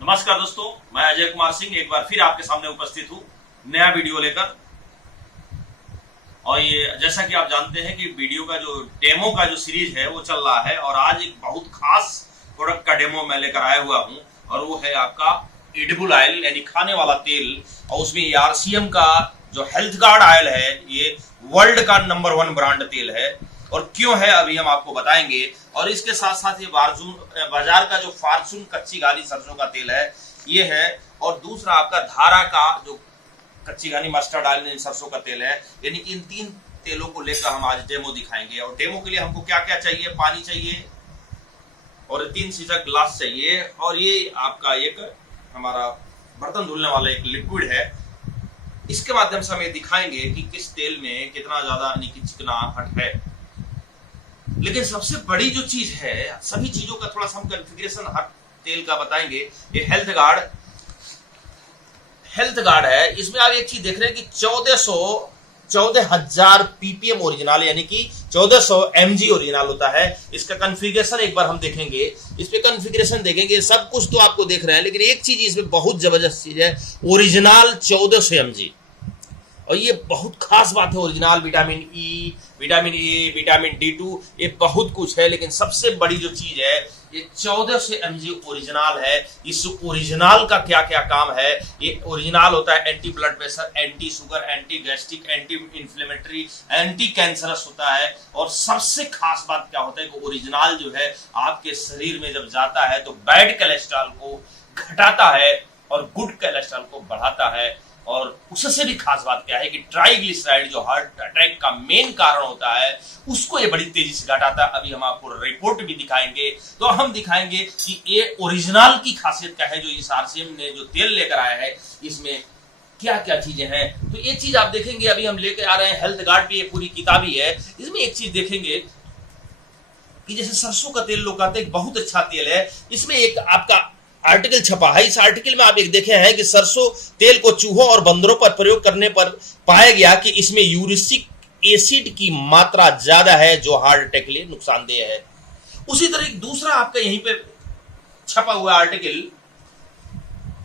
नमस्कार दोस्तों, मैं अजय कुमार सिंह एक बार फिर आपके सामने उपस्थित हूँ नया वीडियो लेकर। और ये जैसा कि आप जानते हैं कि वीडियो का जो डेमो का जो सीरीज है वो चल रहा है और आज एक बहुत खास प्रोडक्ट का डेमो मैं लेकर आया हुआ हूँ और वो है आपका एडिबल ऑयल यानी खाने वाला तेल। और उसमें आरसीएम का जो हेल्थ गार्ड ऑयल है ये वर्ल्ड का नंबर 1 ब्रांड तेल है। और क्यों है अभी हम आपको बताएंगे। और इसके साथ साथ ये बाजार का जो फॉर्चून कच्ची घानी सरसों का तेल है ये है। और दूसरा आपका धारा का जो कच्ची घानी मस्टर्ड ऑयल सरसों का तेल है। यानी कि इन 3 तेलों को लेकर हम आज डेमो दिखाएंगे। और डेमो के लिए हमको क्या क्या चाहिए, पानी चाहिए और 3 शीशा ग्लास चाहिए। और ये आपका एक हमारा बर्तन धुलने वाला एक लिक्विड है। इसके माध्यम से हम ये दिखाएंगे कि किस तेल में कितना ज्यादा चिकनाहट है। लेकिन सबसे बड़ी जो चीज है, सभी चीजों का थोड़ा सा हम कॉन्फ़िगरेशन हर तेल का बताएंगे। ये हेल्थ गार्ड है। इसमें आप एक चीज देख रहे हैं कि 14,000 पीपीएम ओरिजिनल यानी कि 1400 mg ओरिजिनल होता है। इसका कॉन्फ़िगरेशन एक बार हम देखेंगे। इस पे कॉन्फ़िगरेशन देखेंगे, सब कुछ तो आपको देख रहे हैं, लेकिन एक चीज इसमें बहुत जबरदस्त चीज है, ओरिजिनल 1400 mg। और ये बहुत खास बात है। Original vitamin E, vitamin A, vitamin D2, ये बहुत कुछ है। लेकिन सबसे बड़ी जो चीज है ये 1400 mg ओरिजिनल है। इस ओरिजिनल का क्या क्या काम है। ये ओरिजिनल होता है anti blood pressure, anti sugar, anti gastric, anti inflammatory, anti cancerous होता है। और सबसे खास बात क्या होता है कि ओरिजिनल जो है आपके शरीर में जब जाता है तो बैड कोलेस्ट्रॉल को घटाता है और गुड कोलेस्ट्रॉल को बढ़ाता है। और उससे भी खास बात क्या है कि ट्राइग्लिसराइड जो हार्ट अटैक का मेन कारण होता है उसको ये बड़ी तेजी से घटाता है। अभी हम आपको रिपोर्ट भी दिखाएंगे। तो हम दिखाएंगे कि ये ओरिजिनल की खासियत क्या है। जो इस आरसीएम ने जो तेल लेकर आया है इसमें क्या क्या चीजें हैं, तो ये चीज आप देखेंगे। अभी हम लेकर आ रहे हैं हेल्थ गार्ड भी, ये पूरी किताब ही है। इसमें एक चीज देखेंगे कि जैसे सरसों का तेल लोग कहते हैं बहुत अच्छा तेल है। इसमें एक आपका आर्टिकल छपा है। इस आर्टिकल में आप एक देखे हैं कि सरसों तेल को चूहों और बंदरों पर प्रयोग करने पर पाया गया कि इसमें यूरिक एसिड की मात्रा ज्यादा है जो हार्ट अटैक के लिए नुकसानदेह है। उसी तरह एक दूसरा आपका यहीं पे छपा हुआ आर्टिकल,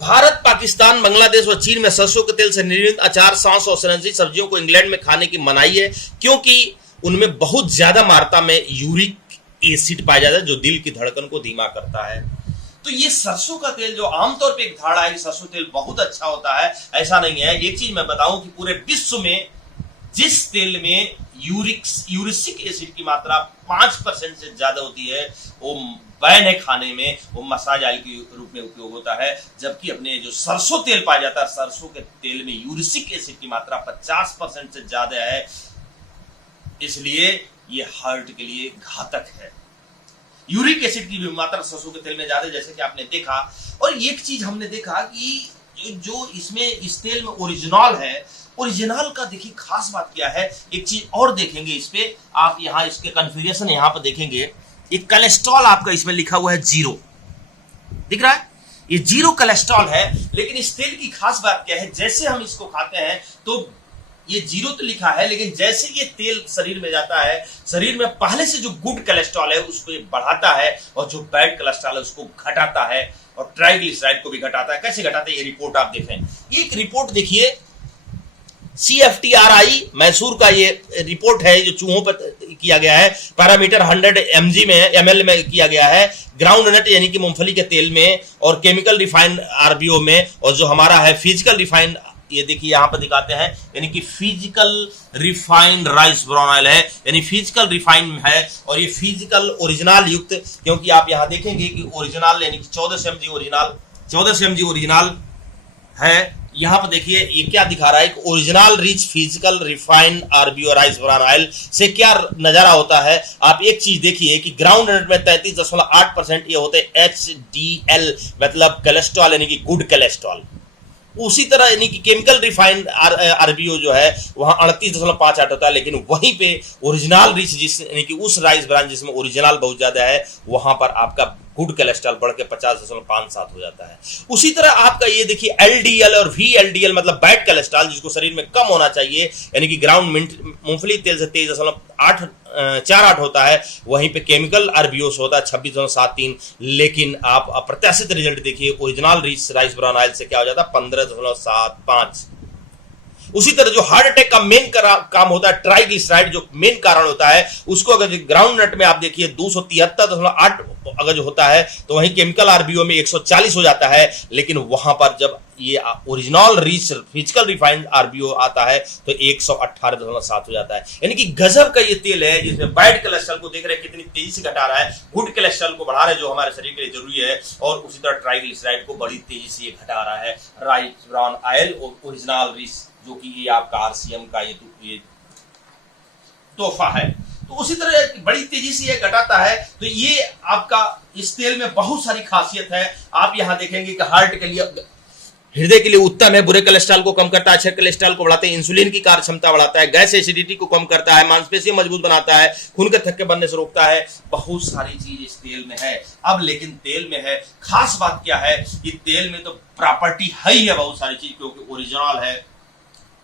भारत, पाकिस्तान, बांग्लादेश और चीन में सरसों के तेल से निर्मित अचार, सॉस और सनसी सब्जियों को इंग्लैंड में खाने की मनाही है क्योंकि उनमें बहुत ज्यादा मात्रा में यूरिक एसिड पाया जाता है जो दिल की धड़कन को धीमा करता है। तो ये सरसों का तेल जो आमतौर पे एक धारणा है कि सरसों तेल बहुत अच्छा होता है, ऐसा नहीं है। एक चीज मैं बताऊं कि पूरे विश्व में जिस तेल में यूरिक एसिड की मात्रा 5% से ज्यादा होती है वो बैन है खाने में, वो मसाज ऑयल के रूप में उपयोग होता है। जबकि अपने जो सरसों तेल पाया जाता है, सरसों के तेल में यूरिक एसिड की मात्रा 50% से ज्यादा है। इसलिए ये हार्ट के लिए घातक है। यूरिक एसिड की भी मात्रा सरसों के तेल में ज्यादा, जैसे कि आपने देखा। और एक चीज हमने देखा कि जो इसमें इस तेल में ओरिजिनल है, ओरिजिनल का देखिए खास बात क्या है। एक चीज और देखेंगे इस पे, आप यहाँ इसके कॉन्फ़िगरेशन यहाँ पर देखेंगे, एक कोलेस्ट्रॉल आपका इसमें लिखा हुआ है 0, दिख रहा है, ये 0 कोलेस्ट्रॉल है। लेकिन इस तेल की खास बात क्या है, जैसे हम इसको खाते हैं तो ये 0 तो लिखा है, लेकिन जैसे ये तेल शरीर में जाता है, शरीर में पहले से जो गुड कोलेस्ट्रॉल है उसको ये बढ़ाता है और जो बैड कोलेस्ट्रॉल है उसको घटाता है और ट्राइग्लिसराइड को भी घटाता है। कैसे घटाता है ये रिपोर्ट आप देखें। ये एक रिपोर्ट देखिए, CFTRI मैसूर का ये रिपोर्ट है जो चूहों पर किया गया है। पैरामीटर 100 ml में किया गया है। ग्राउंड नट यानी कि मूंगफली के तेल में और केमिकल रिफाइंड RBO में। और जो हमारा है फिजिकल रिफाइंड, ये देखिए यहां पर दिखाते हैं, यानी कि physical refined rice brown oil है, यानी फिजिकल रिफाइंड है। और ये फिजिकल ओरिजिनल युक्त, क्योंकि आप यहां देखेंगे कि ओरिजिनल यानी कि 1400 mg ओरिजिनल है। यहां पर देखिए ये क्या दिखा रहा है कि original rich physical refined RBO rice brown oil से क्या नजारा होता है। आप एक चीज देखिए कि ग्राउंड नट में 33.8% ये होते हैं HDL, मतलब कोलेस्ट्रॉल यानी कि गुड कोलेस्ट्रॉल। उसी तरह यानी कि केमिकल रिफाइंड RBO जो है वहां 38.58 होता है। लेकिन वहीं पे ओरिजिनल रिच यानी कि उस राइस ब्रांड जिसमें ओरिजिनल बहुत ज्यादा है, वहां पर आपका गुड कोलेस्ट्रॉल बढ़ के 50.57 हो जाता है। उसी तरह आपका ये देखिए एलडीएल और वीएलडीएल मतलब बैड कोलेस्ट्रॉल जिसको शरीर में कम होना चाहिए, यानी कि ग्राउंड मूंगफली तेल से 23.48 होता है, वहीं पे केमिकल आरबीओस होता है 26.73, लेकिन आप अप्रत्याशित रिजल्ट देखिए ओरिजिनल राइस ब्राउन ऑयल से क्या हो जाता है 15.75। उसी तरह जो हार्ट अटैक का मेन काम होता है ट्राइग्लिसराइड, जो मेन कारण होता है, उसको अगर ग्राउंड नट में आप देखिए 273.8 अगर जो होता है, तो वहीं केमिकल आरबीओ में 140 हो जाता है, लेकिन वहां पर जब ये ओरिजिनल रीच फिजिकल रिफाइंड आरबीओ आता है तो 118.7 हो जाता है। यानी कि गजब का ये तेल है जिसमें बैड कोलेस्ट्रॉल को देख रहे हैं कितनी तेजी से घटा रहा है, गुड कोलेस्ट्रॉल को बढ़ा रहा है जो हमारे शरीर के लिए जरूरी है, और उसी तरह ट्राइग्लिसराइड को बड़ी तेजी से ये घटा रहा है। Rice brown oil original reach जो कि ये आपका आरसीएम का ये तोहफा है, तो उसी तरह बड़ी तेजी से ये घटाता है। तो ये आपका इस तेल में बहुत सारी खासियत है। आप यहां देखेंगे कि हार्ट के लिए, हृदय के लिए उत्तम है, बुरे कोलेस्ट्रॉल को कम करता है, अच्छे कोलेस्ट्रॉल को बढ़ाता है, इंसुलिन की कार्य क्षमता बढ़ाता है, गैस एसिडिटी को कम करता है, मांसपेशियां मजबूत बनाता है, खून के थक्के बनने से रोकता है, बहुत सारी चीज इस तेल में है। अब लेकिन तेल में है खास बात क्या है कि तेल में तो प्रॉपर्टी है ही है बहुत सारी चीज, क्योंकि ओरिजिनल है।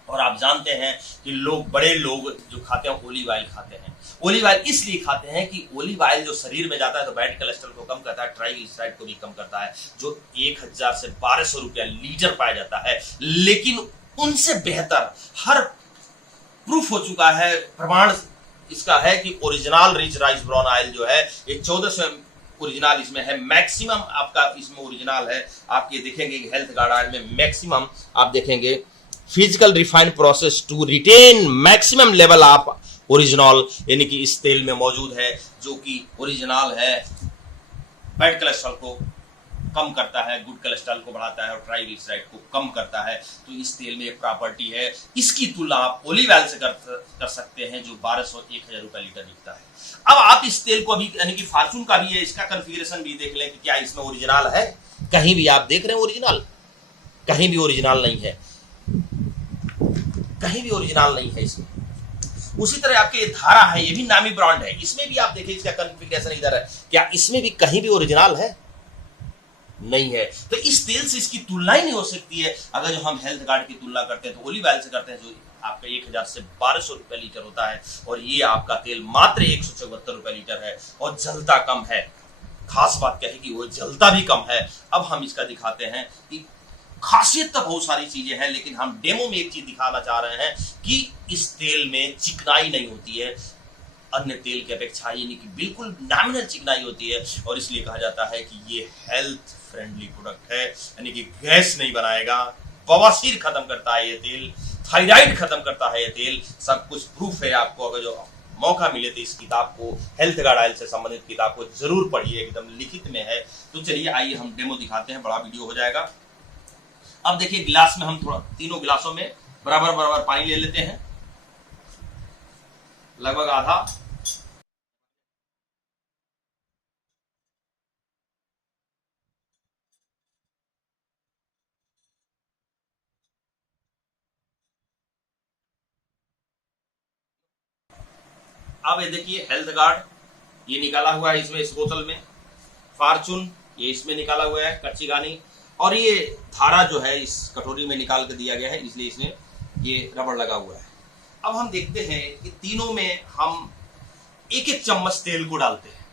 और आप जानते हैं कि बड़े लोग जो खाते हैं ओलिव ऑयल खाते हैं। ओलिव ऑयल इसलिए खाते हैं कि ओलिव ऑयल जो शरीर में जाता है तो बैड कोलेस्ट्रॉल को कम करता है, ट्राइग्लिसराइड को भी कम करता है, जो 1000 से 1200 रुपया लीटर पाया जाता है। लेकिन उनसे बेहतर हर प्रूफ हो चुका है, प्रमाण इसका है कि original rich rice brown oil जो है ये 1400 ओरिजिनल इसमें है, मैक्सिमम आपका इसमें ओरिजिनल है। आप ये देखेंगे कि हेल्थ गार्ड ऑयल में मैक्सिमम आप देखेंगे physical refined process to retain maximum level of original, यानी कि इस तेल में मौजूद है, जो कि ओरिजिनल है, बैड कोलेस्ट्रॉल को कम करता है, गुड कोलेस्ट्रॉल को बढ़ाता है और ट्राइग्लिसराइड को कम करता है। तो इस तेल में एक प्रॉपर्टी है। इसकी तुलना आप ओलिव ऑयल से कर सकते हैं जो 1200-1000 रुपए लीटर बिकता है। अब आप इस तेल को अभी यानी कि फॉर्चून का भी है, इसका कॉन्फ़िगरेशन भी देख लें कि क्या इसमें ओरिजिनल है। कहीं भी आप देख रहे हैं ओरिजिनल, कहीं भी ओरिजिनल नहीं है, कहीं भी ओरिजिनल नहीं है इसमें। उसी तरह आपके ये धारा है, ये भी नामी ब्रांड है, इसमें भी आप देखिए इसका कॉन्फ़िगरेशन इधर है, क्या इसमें भी कहीं भी ओरिजिनल है? नहीं है। तो इस तेल से इसकी तुलना ही नहीं हो सकती है। अगर जो हम हेल्थ गार्ड की तुलना करते हैं तो ओलिव ऑयल से करते हैं, जो आपका 1000 से 1200 रुपए लीटर होता है, और ये आपका तेल मात्र 174 रुपए लीटर है और जलता कम है। खास बात क्या है कि वो जलता भी कम है। अब हम इसका दिखाते हैं कि खासियत तो बहुत सारी चीजें हैं, लेकिन हम डेमो में एक चीज दिखाना चाह रहे हैं कि इस तेल में चिकनाई नहीं होती है अन्य तेल की अपेक्षा, यानी कि बिल्कुल नॉमिनल चिकनाई होती है, और इसलिए कहा जाता है कि ये हेल्थ फ्रेंडली प्रोडक्ट है, यानी कि गैस नहीं बनाएगा, बवासीर खत्म करता है ये तेल, थायराइड खत्म करता है ये तेल, सब कुछ प्रूफ है। आपको अगर जो मौका मिले तो इस किताब को, हेल्थ गार्ड ऑयल से संबंधित किताब को जरूर पढ़िए, एकदम लिखित में है। तो चलिए आइए हम डेमो दिखाते हैं, बड़ा वीडियो हो जाएगा। अब देखिए गिलास में हम थोड़ा तीनों गिलासों में बराबर बराबर पानी ले लेते हैं, लगभग आधा। अब ये देखिए हेल्थ गार्ड ये निकाला हुआ है इसमें, इस बोतल में फॉर्चून ये इसमें निकाला हुआ है, कच्ची घानी, और ये धारा जो है इस कटोरी में निकाल कर दिया गया है, इसलिए इसमें ये रबड़ लगा हुआ है। अब हम देखते हैं कि तीनों में हम एक एक चम्मच तेल को डालते हैं,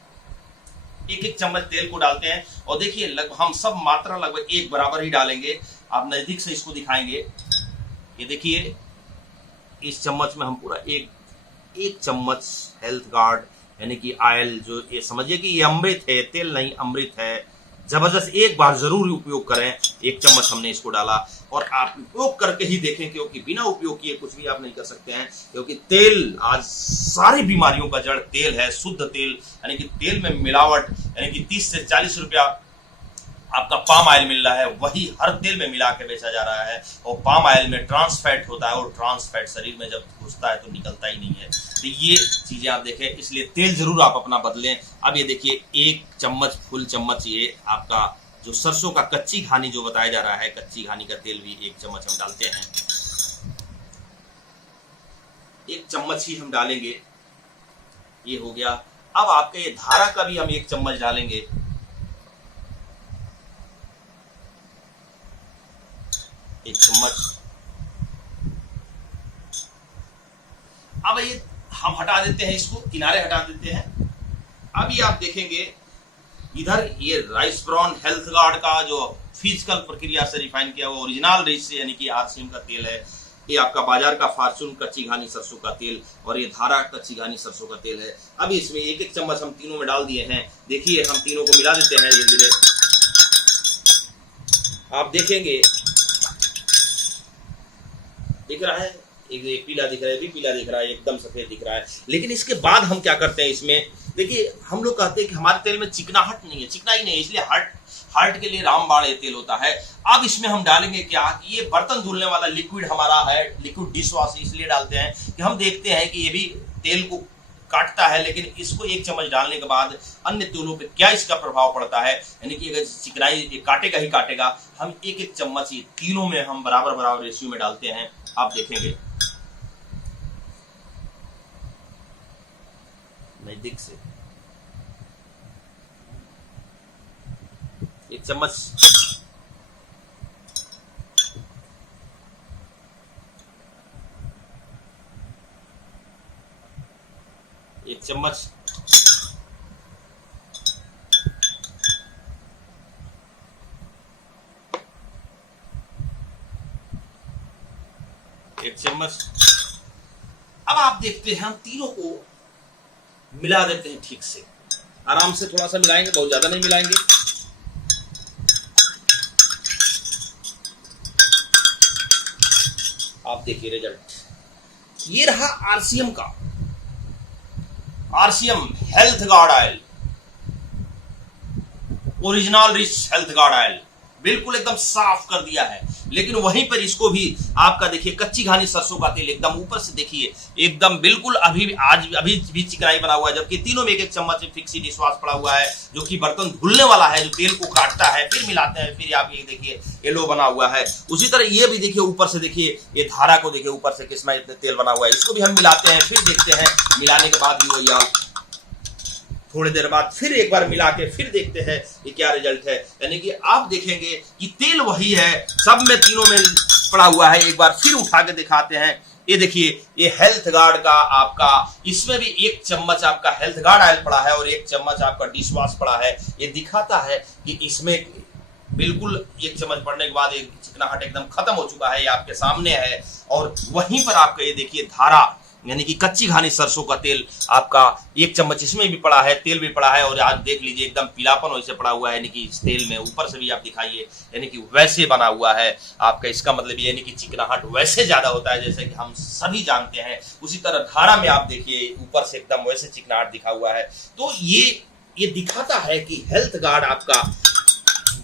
एक एक चम्मच तेल को डालते हैं, और देखिए हम सब मात्रा लगभग एक बराबर ही डालेंगे। आप नजदीक से इसको दिखाएंगे, ये देखिए इस चम्मच में हम पूरा एक चम्मच हेल्थ गार्ड यानी कि ऑयल, जो ये समझिए कि ये अमृत है, तेल नहीं अमृत है, जबरदस्त। एक बार जरूर उपयोग करें। एक चम्मच हमने इसको डाला, और आप उपयोग करके ही देखें, क्योंकि बिना उपयोग किए कुछ भी आप नहीं कर सकते हैं, क्योंकि तेल आज सारी बीमारियों का जड़ तेल है, शुद्ध तेल, यानी कि तेल में मिलावट, यानी कि 30 से 40 रुपया आपका पाम ऑयल मिल रहा है, वही हर तेल में मिला के बेचा जा रहा है, और पाम ऑयल में ट्रांस फैट होता है, और ट्रांस फैट शरीर में जब घुसता है तो निकलता ही नहीं है। तो ये चीजें आप देखें, इसलिए तेल जरूर आप अपना बदलें। अब ये देखिए एक चम्मच, फुल चम्मच ये आपका जो सरसों का कच्ची घानी जो बताया जा रहा है, कच्ची घानी का तेल भी एक चम्मच हम डालते हैं, एक चम्मच ही हम डालेंगे, ये हो गया। अब आपके ये धारा का भी हम एक चम्मच डालेंगे, 1 चम्मच। अब ये हम हटा देते हैं, इसको किनारे हटा देते हैं। अब ये आप देखेंगे इधर ये राइस ब्रान हेल्थ गार्ड का जो फिजिकल प्रक्रिया से रिफाइन किया हुआ ओरिजिनल रिच से यानी कि आरसीएम का तेल है। ये आपका बाजार का फॉर्चून कच्ची घानी सरसों का तेल और ये धारा कच्ची घानी सरसों का तेल है। अब इसमें 1-1 चम्मच हम तीनों में डाल दिए हैं। देखिए हम तीनों को मिला देते हैं धीरे धीरे। आप देखेंगे दिख रहा है, एक पीला दिख रहा है, भी पीला दिख रहा है, एकदम सफेद दिख रहा है। लेकिन इसके बाद हम क्या करते हैं इसमें, देखिए हम लोग कहते हैं कि हमारे तेल में चिकनाहट नहीं है, चिकना ही नहीं है, इसलिए हार्ट के लिए रामबाण ये तेल होता है। अब इसमें हम डालेंगे क्या, ये बर्तन धुलने वाला लिक्विड हमारा है, लिक्विड डिश वॉश इसलिए डालते हैं कि हम देखते हैं कि ये भी तेल को काटता है। लेकिन इसको 1 चम्मच डालने के बाद अन्य तेलों पे क्या इसका प्रभाव पड़ता है, यानी कि अगर चिकनाई काटेगा ही काटेगा। हम 1-1 चम्मच ये तीनों में हम बराबर बराबर रेशियो में डालते हैं। आप देखेंगे नजदीक से 1 चम्मच, एक चम्मच, एक चम्मच। अब आप देखते हैं हम तीनों को मिला देते हैं ठीक से, आराम से थोड़ा सा मिलाएंगे, बहुत ज्यादा नहीं मिलाएंगे। आप देखिए रिजल्ट, ये रहा आरसीएम का, RCM health guard oil, original rich health guard oil, बिल्कुल एकदम साफ कर दिया है। लेकिन वहीं पर इसको भी आपका देखिए कच्ची घानी सरसों का तेल एकदम ऊपर से देखिए एकदम बिल्कुल अभी भी चिकनाई बना हुआ है, जबकि तीनों में 1-1 चम्मच फिक्सी डिशवाश पड़ा हुआ है जो कि बर्तन धुलने वाला है, जो तेल को काटता है, फिर मिलाते हैं, फिर आप ये देखिए येलो बना हुआ है। उसी तरह ये भी देखिए ऊपर से देखिए, ये धारा को देखिए ऊपर से किसमें तेल बना हुआ है, इसको भी हम मिलाते हैं, फिर देखते हैं मिलाने के बाद भी वही आप थोड़ी देर बाद फिर एक बार मिला के फिर देखते हैं ये क्या रिजल्ट है। यानी कि आप देखेंगे कि तेल वही है, सब में तीनों में पड़ा हुआ है। एक बार फिर उठा के दिखाते हैं, ये देखिए ये हेल्थ गार्ड का आपका, इसमें भी 1 चम्मच आपका हेल्थ गार्ड ऑयल पड़ा है और 1 चम्मच आपका डिश वॉश पड़ा है। ये दिखाता है कि इसमें बिल्कुल 1 चम्मच पड़ने के बाद एक चिकनाहट एकदम खत्म हो चुका है, ये आपके सामने है। और वहीं पर आपका ये देखिए धारा यानी कि कच्ची घानी सरसों का तेल आपका 1 चम्मच इसमें भी पड़ा है, तेल भी पड़ा है। और आज देख लीजिए एकदम पीलापन वैसे पड़ा हुआ है, यानी कि इस तेल में ऊपर से भी आप दिखाइए, यानी कि वैसे बना हुआ है आपका। इसका मतलब यानी कि चिकनाहट वैसे ज्यादा होता है जैसे कि हम सभी जानते हैं। उसी तरह धारा में आप देखिए ऊपर से एकदम वैसे चिकनाहट दिखा हुआ है। तो ये दिखाता है कि हेल्थ गार्ड आपका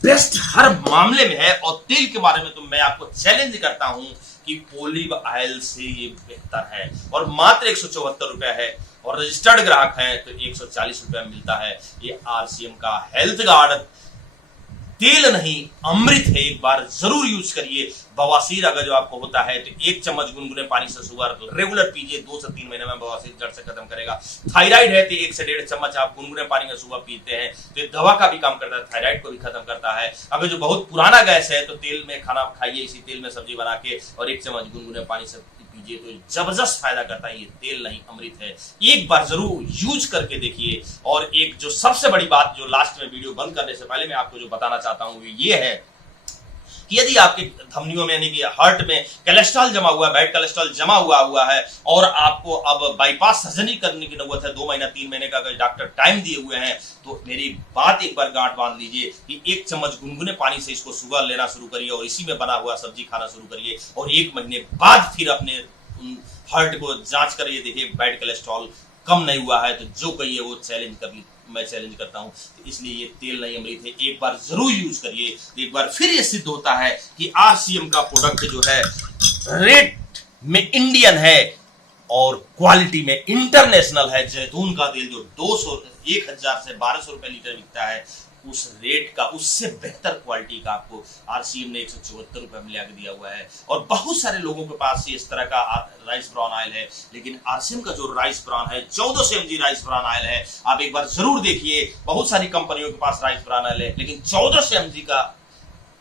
बेस्ट हर मामले में है। और तेल के बारे में तो मैं आपको चैलेंज करता हूं कि ओलिव ऑयल से ये बेहतर है, और मात्र 174 रुपए है, और रजिस्टर्ड ग्राहक है तो 140 रुपए मिलता है। ये आरसीएम का हेल्थ गार्ड तेल नहीं अमृत है, एक बार जरूर यूज करिए। बवासीर अगर जो आपको होता है तो 1 चम्मच गुनगुने पानी से सुबह रेगुलर पीजिए, 2 से 3 महीने में बवासीर जड़ से खत्म करेगा। थायराइड है तो 1 से 1.5 चम्मच आप गुनगुने पानी में सुबह पीते हैं तो ये दवा का भी काम करता है, थायराइड को भी खत्म करता है। अगर जो बहुत पुराना गैस है तो तेल में खाना खाइए, इसी तेल में सब्जी बना के, और 1 चम्मच गुनगुने पानी से पीजिए तो जबरदस्त फायदा करता है। ये तेल नहीं अमृत है, एक बार जरूर यूज करके देखिए। और एक जो सबसे बड़ी बात जो लास्ट में वीडियो बंद करने से पहले मैं आपको जो बताना चाहता हूं वो ये है कि यदि आपके धमनियों में यानी कि हार्ट में कोलेस्ट्रॉल जमा हुआ है, बैड कोलेस्ट्रॉल जमा हुआ है, और आपको अब बाईपास सर्जरी करने की नौबत है, 2 महीना 3 महीने का अगर डॉक्टर टाइम दिए हुए हैं, तो मेरी बात एक बार गांठ बांध लीजिए कि 1 चम्मच गुनगुने पानी से इसको सुबह लेना शुरू करिए और इसी में बना हुआ सब्जी खाना शुरू करिए, और 1 महीने बाद फिर अपने हार्ट को जांच करिए, देखिए बैड कोलेस्ट्रॉल कम नहीं हुआ है। तो जो कहिए वो चैलेंज कभी मैं चैलेंज करता हूं। तो इसलिए ये तेल नहीं अमृत है, एक बार जरूर यूज करिए। तो एक बार फिर ये सिद्ध होता है कि आरसीएम का प्रोडक्ट जो है रेट में इंडियन है और क्वालिटी में इंटरनेशनल है। जैतून का तेल जो 1000 से 1200 रुपए लीटर बिकता है, उस रेट का उससे बेहतर क्वालिटी का आपको आरसीएम ने 174 रुपए में लाके दिया हुआ है। और बहुत सारे लोगों के पास इस तरह का राइस ब्रान ऑयल है, लेकिन आरसीएम का जो राइस ब्रान है 1400 mg राइस ब्रान ऑयल है, आप एक बार जरूर देखिए। बहुत सारी कंपनियों के पास राइस ब्रान ऑयल है, लेकिन 1400 mg का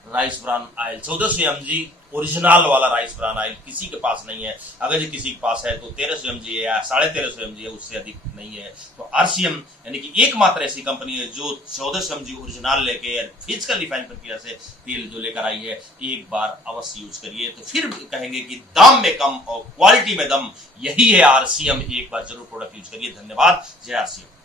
rice bran oil, 1400 mg original वाला राइस ब्रान ऑयल किसी के पास नहीं है। अगर ये किसी के पास है तो 1300 mg है या 1350 mg है, उससे अधिक नहीं है। तो RCM यानी कि एकमात्र ऐसी कंपनी है जो 1400 mg ओरिजिनल लेके फिजिकल रिफाइन प्रक्रिया से तेल जो लेकर आई है, एक बार अवश्य यूज करिए तो फिर कहेंगे कि दाम में कम और क्वालिटी में दम, यही है RCM। एक बार जरूर प्रोडक्ट यूज करिए। धन्यवाद। जय RCM।